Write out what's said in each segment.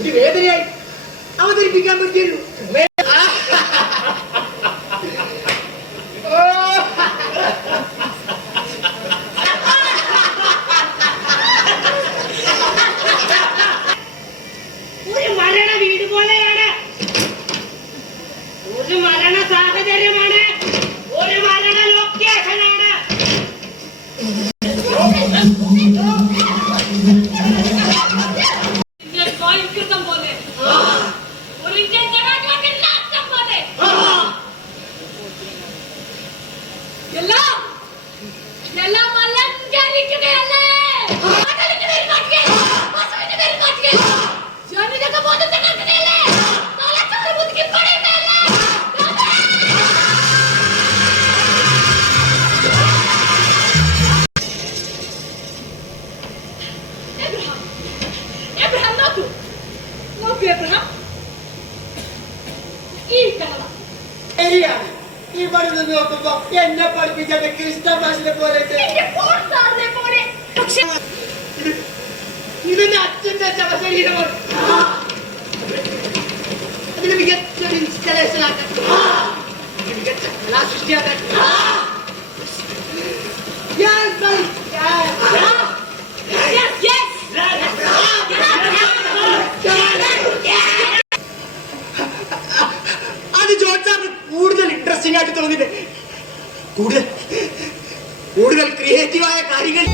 ഒരു വേദനയായി അവതരിപ്പിക്കാൻ പറ്റിയുള്ളൂ. ഒരു മരണ വീട് പോലെയാണ്, ഒരു മരണ സാഹചര്യമാണ്, ഒരു മരണ ലൊക്കേഷനാണ്. ഇവിടെ നിന്ന് നോക്കുമ്പോ എന്നെ പഠിപ്പിച്ചത് കൃഷ്ണഭാഷനെ പോലെ ഇതിന്റെ അച്ഛന്റെ ശവശരീരമാണ്. അതിന് മികച്ചൊരു ഇൻസ്റ്റലേഷൻ ആക്കാൻ, മികച്ച കലാസൃഷ്ടിയാക്കാൻ അത് ജോർജാണ് കൂടുതൽ ഇൻട്രസ്റ്റിംഗ് ആയിട്ട് തോന്നിട്ട്, കൂടുതൽ ക്രിയേറ്റീവായ കാര്യങ്ങൾ.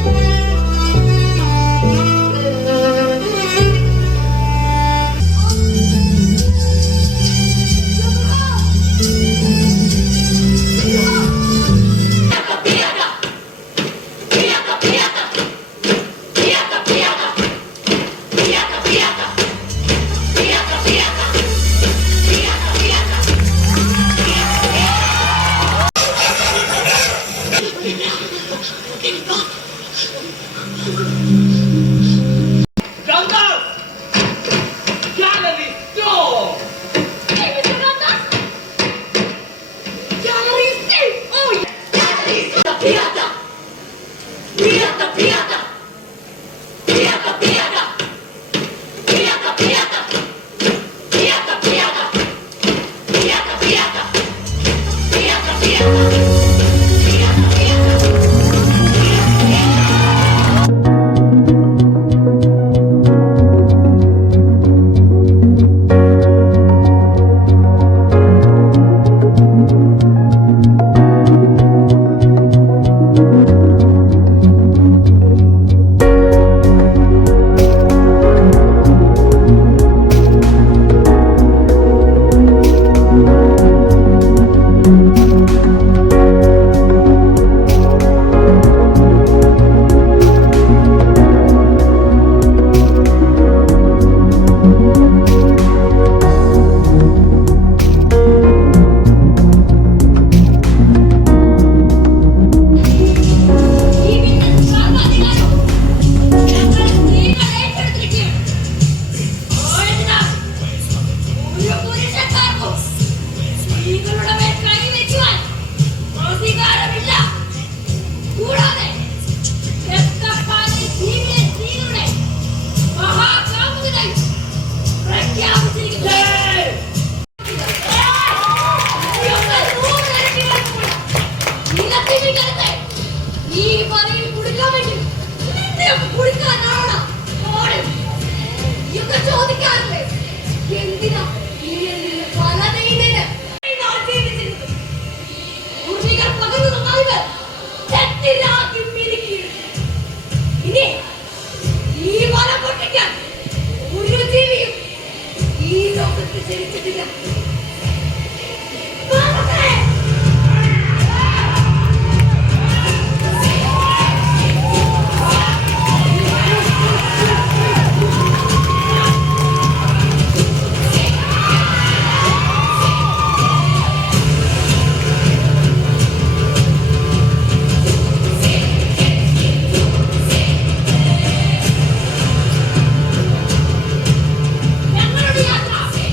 ഞങ്ങളുടെ യാത്ര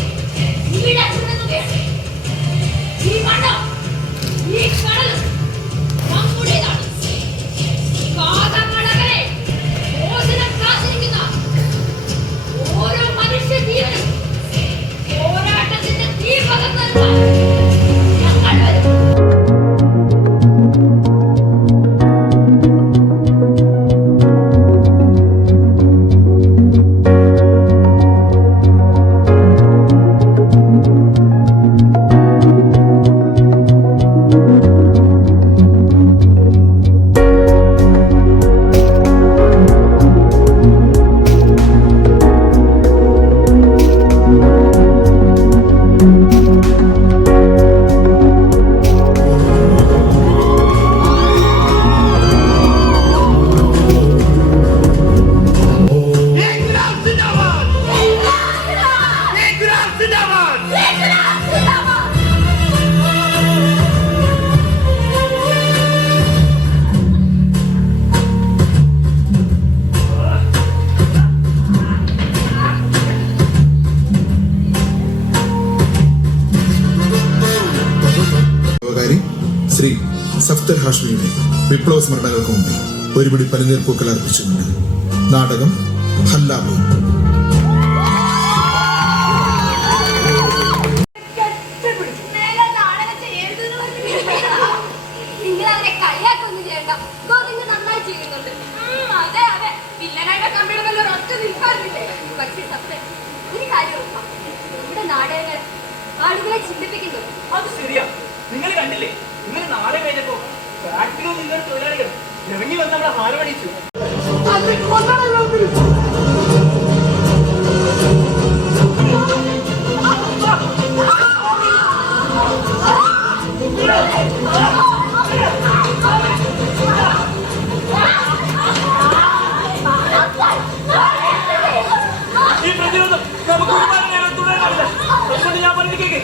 ഇവിടെ ശ്രീ സഫ്തർ ഹാഷ്മിയുടെ വിപ്ലവ സ്മരണകൾക്ക് മുമ്പിൽ ഒരുപിടി പനിനീർപ്പൂക്കൾ അർപ്പിച്ചുകൊണ്ട് നാടകം ഹല്ലാബ്. ആളുകളെ ചിന്തിപ്പിക്കുന്നു. അത് ശരിയാ. നിങ്ങൾ കണ്ടില്ലേ, നിങ്ങൾ നാളെ കഴിഞ്ഞപ്പോ ഫാക്ടറിയിൽ നിന്നൊരു തൊഴിലാളികൾ ഇറങ്ങി വന്ന് നമ്മളെ ഹാരമണിച്ചു. ഈ പ്രതിരോധം നമുക്ക് ഒരുപാട് നേരം തുടരാനില്ല. അതുകൊണ്ട് ഞാൻ പറഞ്ഞിരിക്കേ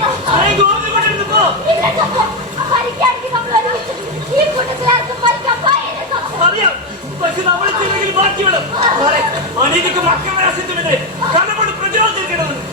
അറിയാം. പക്ഷെ നമ്മൾ ചിലകിൽ ബാക്കിയുള്ളൂ. അനീതിക്ക് മക്കളെ കണ്ണുകൊണ്ട് പ്രതിരോധിച്ചിരിക്കണമെന്ന്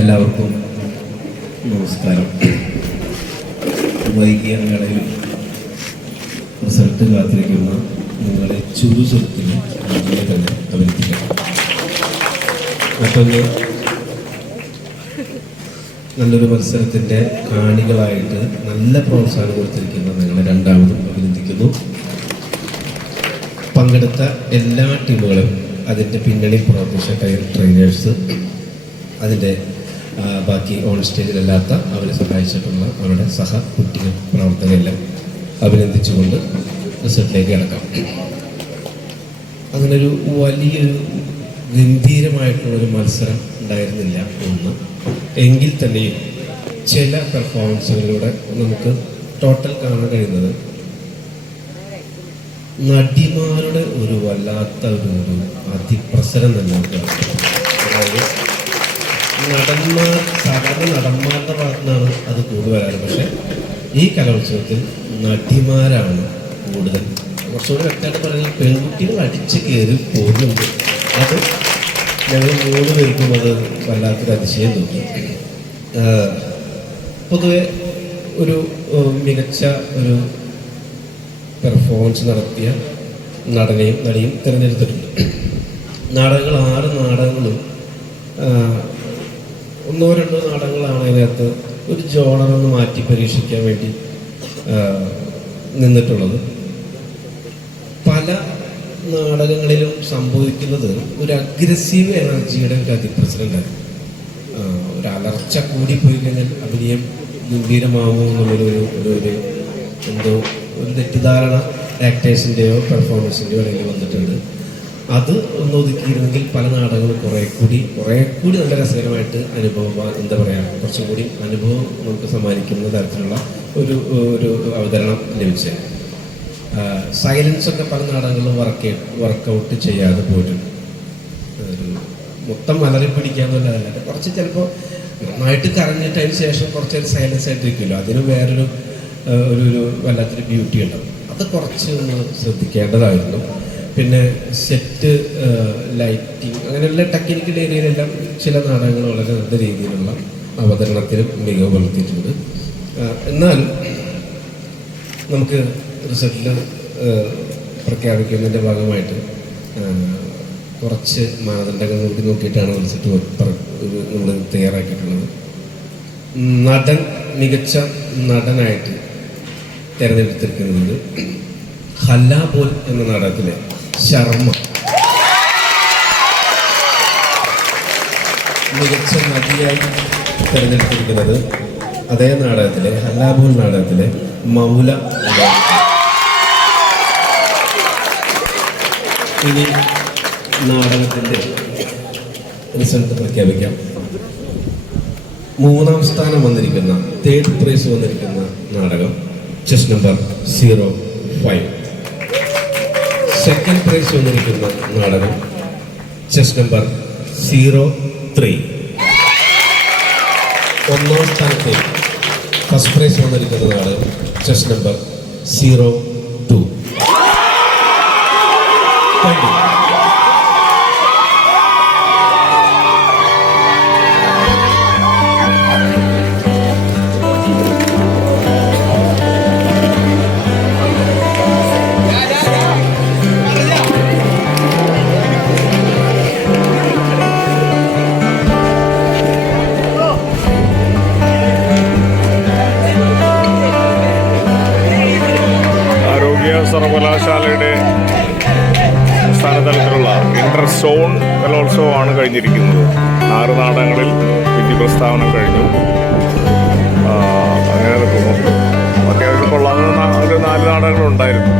എല്ലാവർക്കും നമസ്കാരം. വൈകിയ വേളയിൽ റിസൾട്ട് കാത്തിരിക്കുന്ന നിങ്ങളെ ചുരുചുരുത്തിന് ആദ്യമേ തന്നെ അഭിനന്ദിക്കണം. മറ്റൊന്ന്, നല്ലൊരു മത്സരത്തിൻ്റെ കാണികളായിട്ട് നല്ല പ്രോത്സാഹനം കൊടുത്തിരിക്കുന്ന നിങ്ങളെ രണ്ടാമതും അഭിനന്ദിക്കുന്നു. പങ്കെടുത്ത എല്ലാ ടീമുകളും അതിൻ്റെ പിന്നണി പ്രവർത്തിച്ച ട്രെയിനേഴ്സ്, അതിൻ്റെ ബാക്കി ഓൺ സ്റ്റേജിലല്ലാത്ത അവരെ സഹായിച്ചിട്ടുള്ള അവരുടെ കുട്ടികൾ പ്രവർത്തകരെല്ലാം അഭിനന്ദിച്ചുകൊണ്ട് റിസൾട്ടിലേക്ക് കിടക്കാം. അങ്ങനൊരു വലിയൊരു ഗംഭീരമായിട്ടുള്ളൊരു മത്സരം ഉണ്ടായിരുന്നില്ല ഒന്ന്. എങ്കിൽ തന്നെയും ചില പെർഫോമൻസുകളിലൂടെ നമുക്ക് ടോട്ടൽ കാണാൻ കഴിയുന്നത് നടിമാരുടെ ഒരു വല്ലാത്ത ഒരു അതിപ്രസരം തന്നെ. അതായത് സാധാരണ നടന്മാരുടെ ഭാഗത്തുനിന്നാണ് അത് കൂടുതൽ വരാറ്. പക്ഷെ ഈ കലോത്സവത്തിൽ നടിമാരാണ് കൂടുതൽ. കുറച്ചുകൂടി വ്യക്തമായിട്ട് പറയുന്നത് പെൺകുട്ടികൾ അടിച്ച് കയറി പോകുന്നുണ്ട്. അത് ഞങ്ങൾ 3 പേർക്കും അത് വല്ലാത്തൊരു അതിശയം തോന്നി. പൊതുവെ ഒരു മികച്ച ഒരു പെർഫോമൻസ് നടത്തിയ നടനെയും നടിയും തിരഞ്ഞെടുത്തിട്ടുണ്ട്. നാടകങ്ങൾ 6 നാടകങ്ങളും 1-2 നാടകങ്ങളാണ് അതിനകത്ത് ഒരു ജോണറൊന്ന് മാറ്റി പരീക്ഷിക്കാൻ വേണ്ടി നിന്നിട്ടുള്ളത്. പല നാടകങ്ങളിലും സംഭവിക്കുന്നത് ഒരു അഗ്രസീവ് എനർജിയുടെ ഒരു അതിപ്രസരമുണ്ടായിരുന്നു. ഒരു അലർച്ച കൂടിപ്പോയി കഴിഞ്ഞാൽ അഭിനയം ഗംഭീരമാവുമോ എന്നുള്ളൊരു എന്തോ ഒരു തെറ്റിദ്ധാരണ ആക്ടേഴ്സിൻ്റെയോ പെർഫോമൻസിൻ്റെയോ ഇടയിൽ വന്നിട്ടുണ്ട്. അത് ഒന്ന് ഒതുക്കിയിരുന്നെങ്കിൽ പല നാടകങ്ങളും കുറേ കൂടി നല്ല രസകരമായിട്ട് എന്താ പറയുക, കുറച്ചും കൂടി അനുഭവം നമുക്ക് സമ്മാനിക്കുന്ന തരത്തിലുള്ള ഒരു അവതരണം ലഭിച്ചത്. സൈലൻസ് ഒക്കെ പല നാടകങ്ങളിലും വർക്കൗട്ട് ചെയ്യാതെ പോയിട്ടുണ്ട്. മൊത്തം മലറി പിടിക്കാന്നുള്ളതല്ല, കുറച്ച് ചിലപ്പോൾ നന്നായിട്ട് കരഞ്ഞിട്ട് അതിന് ശേഷം കുറച്ചൊരു സൈലൻസ് ആയിട്ടിരിക്കുമല്ലോ, അതിന് വേറൊരു വല്ലാത്തൊരു ബ്യൂട്ടി ഉണ്ടാവും. അത് കുറച്ച് ഒന്ന് ശ്രദ്ധിക്കേണ്ടതായിരുന്നു. പിന്നെ സെറ്റ്, ലൈറ്റിങ്, അങ്ങനെയുള്ള ടെക്നിക്കൽ ഏരിയയിലെല്ലാം ചില നാടകങ്ങൾ വളരെ നല്ല രീതിയിലുള്ള അവതരണത്തിലും മികവ് പുലർത്തിയിട്ടുണ്ട്. എന്നാലും നമുക്ക് റിസൾട്ടിൽ പ്രഖ്യാപിക്കുന്നതിൻ്റെ ഭാഗമായിട്ട് കുറച്ച് മാനദണ്ഡങ്ങൾ കൂടി നോക്കിയിട്ടാണ് റിസൾട്ട് നമ്മൾ തയ്യാറാക്കിയിട്ടുള്ളത്. മികച്ച നടനായിട്ട് തിരഞ്ഞെടുത്തിരിക്കുന്നത് ഹല്ലാ ബോൽ എന്ന നാടകത്തിലെ ശർമ്മ. മികച്ച നടിയായി തിരഞ്ഞെടുത്തിരിക്കുന്നത് അതേ നാടകത്തിലെ ഹല്ലാ ബോൽ നാടകത്തിലെ മൗല. ഇനി നാടകത്തിൻ്റെ റിസൾട്ട് പ്രഖ്യാപിക്കാം. 3ാം സ്ഥാനം വന്നിരിക്കുന്ന, 3rd പ്രൈസ് വന്നിരിക്കുന്ന നാടകം ചെസ് നമ്പർ 05. 2nd പ്രൈസ് വന്നിരിക്കുന്ന നാടകം ചെസ് നമ്പർ 03. 1ാം സ്ഥാനത്ത് 1st പ്രൈസ് വന്നിരിക്കുന്ന നാടകം ചെസ് നമ്പർ 02. സർവകലാശാലയുടെ സംസ്ഥാനതലത്തിലുള്ള ഇന്റർ സോൺ കലോത്സവമാണ് കഴിഞ്ഞിരിക്കുന്നത്. 6 നാടകങ്ങളിൽ വിധി പ്രസ്താവന കഴിഞ്ഞു. അങ്ങനെ നിൽക്കുന്നു. അത്യാവശ്യം കൊള്ളാവുന്ന ഒരു 4 നാടകങ്ങളുണ്ടായിരുന്നു.